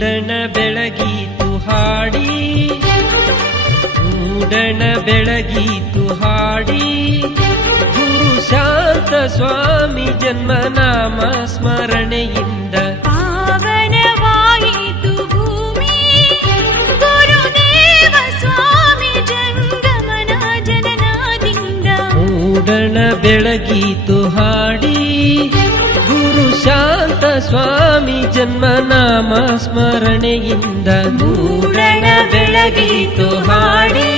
ಮೂಡಣ ಬೆಳಗೀತು ಹಾಡಿ ಮೂಡಣ ಬೆಳಗೀತು ಹಾಡಿ ಗುರು ಶಾಂತ ಸ್ವಾಮಿ ಜನ್ಮನಾಮ ಸ್ಮರಣೆಯಿಂದ ಪಾವನವಾಯಿತು ಭೂಮಿ ಗುರುದೇವ ಸ್ವಾಮಿ ಜಂಗಮನ ಜನನಾದಿಂದ. ಮೂಡಣ ಬೆಳಗೀತು ಹಾಡಿ ಗುರು ಶಾಂತ ಸ್ವಾಮಿ ಜನ್ಮನಾಮ ಸ್ಮರಣೆಯಿಂದ ಮೂಡಣ ಬೆಳಗೀತು ಹಾಡಿ.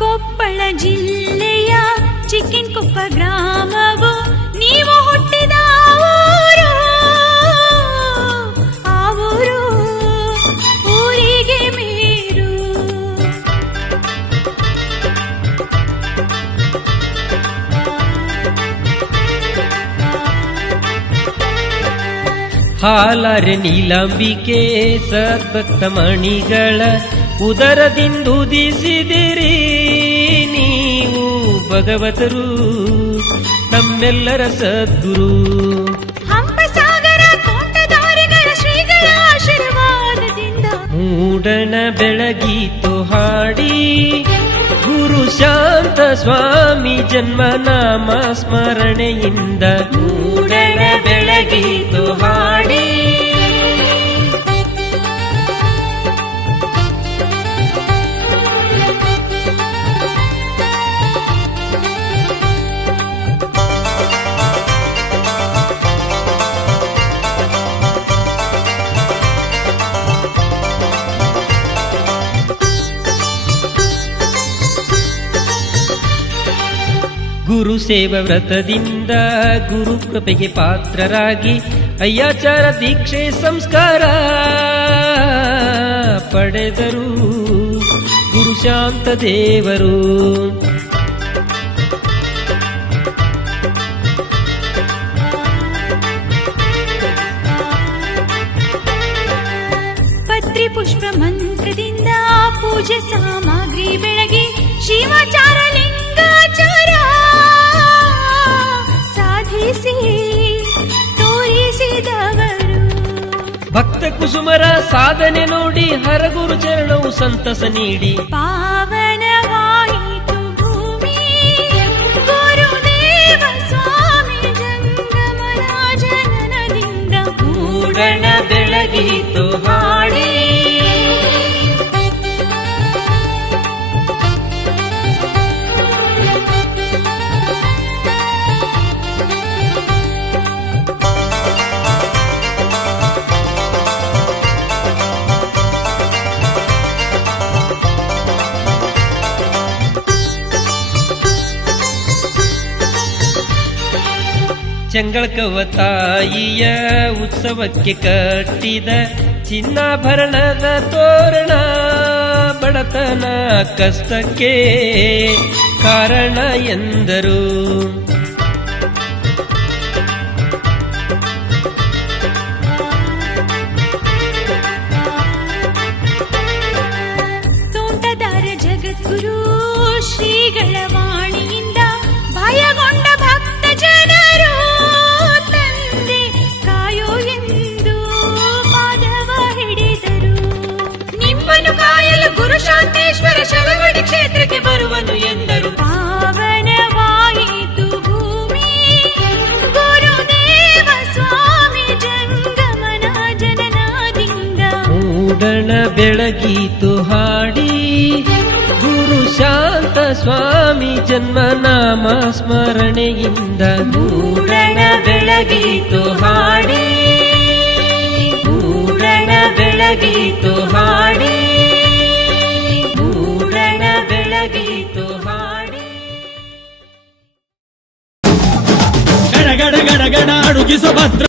ಕೊಪ್ಪಳ ಜಿಲ್ಲೆಯ ಚಿಕ್ಕನಕೊಪ್ಪ ಗ್ರಾಮವು ನೀವು ಹುಟ್ಟಿದ ಊರು. ಆ ಊರು ಊರಿಗೆ ಮೇರು. ಹಾಲಾರೆ ನೀಲಾಂಬಿಕೆ ಸದ್ಭಕ್ತ ಮಣಿಗಳ ಉದರದಿಂದುದಿಸಿದಿರಿ ನೀವು ಭಗವತರು ನಮ್ಮೆಲ್ಲರ ಸದ್ಗುರು. ಹಂಪಸಾಗರ ತೋಟದಾರಿಗಳ ಶ್ರೀಗಳ ಆಶೀರ್ವಾದದಿಂದ ಮೂಡಣ ಬೆಳಗೀತು ಹಾಡಿ ಗುರು ಶಾಂತ ಸ್ವಾಮಿ ಜನ್ಮನಾಮ ಸ್ಮರಣೆಯಿಂದ ಮೂಡಣ ಬೆಳಗೀತು ಹಾಡಿ. ಗುರು ಸೇವ ವ್ರತದಿಂದ ಗುರು ಕೃಪೆಗೆ ಪಾತ್ರರಾಗಿ ಅಯ್ಯಾಚಾರ ದೀಕ್ಷೆ ಸಂಸ್ಕಾರ ಪಡೆದರು ಗುರು ಶಾಂತ ದೇವರು. ಪತ್ರಿ ಪುಷ್ಪ ಮಂತ್ರದಿಂದ ಪೂಜೆ ಸಾಮಗ್ರಿ ಬೆಳಗಿ ಶಿವಾಚಾರ ಲಿಂಗಾಚಾರ ಸಾಧಿಸಿ ತೋರಿಸಿದವರು. ಭಕ್ತ ಕುಸುಮರ ಸಾಧನೆ ನೋಡಿ ಹರಗುರು ಚರಣವು ಸಂತಸ ನೀಡಿ ಪಾವನವಾಯಿತು ಭೂಮಿ ಗುರುದೇವ ಸ್ವಾಮಿ ಜಂಗಮನ ಜನನದಿಂದ. ಮೂಡಣ ಬೆಳಗೀತು ಹಾಡಿ. ಚೆಂಗಳಕವ ತಾಯಿಯ ಉತ್ಸವಕ್ಕೆ ಕಟ್ಟಿದ ಚಿನ್ನಾಭರಣದ ತೋರಣ ಬಡತನ ಕಷ್ಟಕ್ಕೆ ಕಾರಣ ಎಂದರು. ತೋಂಟದಾರ ಜಗದ್ಗುರು ಶ್ರೀಗಳ ವಾಣಿಯಿಂದ ಭಯಗೊಂಡ ಭಕ್ತ ಜನರು ತಂದೆ ಕಾಯೋ ಎಂದು ಪಾದವ ಹಿಡಿದರು. ನಿಮ್ಮನ್ನು ಕಾಯಲು ಗುರು ಶಾಂತೇಶ್ವರ ಶಲವಡಿ ಕ್ಷೇತ್ರಕ್ಕೆ ಬರುವನು ಎಂದರು. ಪಾವನವಾಯಿತು ಭೂಮಿ ಗುರುದೇವ ಸ್ವಾಮಿ ಜಂಗಮನ ಜನನಾದಿಂದ. ಮೂಡಣ ಬೆಳಗೀತು ಹಾಡಿ ಗುರು ಶಾಂತ ಸ್ವಾಮಿ ಜನ್ಮನಾಮ ಸ್ಮರಣೆಯಿಂದ ಮೂಡಣ ಬೆಳಗೀತು ಹಾಡಿ. ಮೂಡಣ ಬೆಳಗೀತು ಹಾಡಿ. ಮೂಡಣ ಬೆಳಗೀತು ಹಾಡಿ. ಗಡ ಗಡ ಗಡ ಗಡ ಅಡುಗಿಸೋ ಭದ್ರ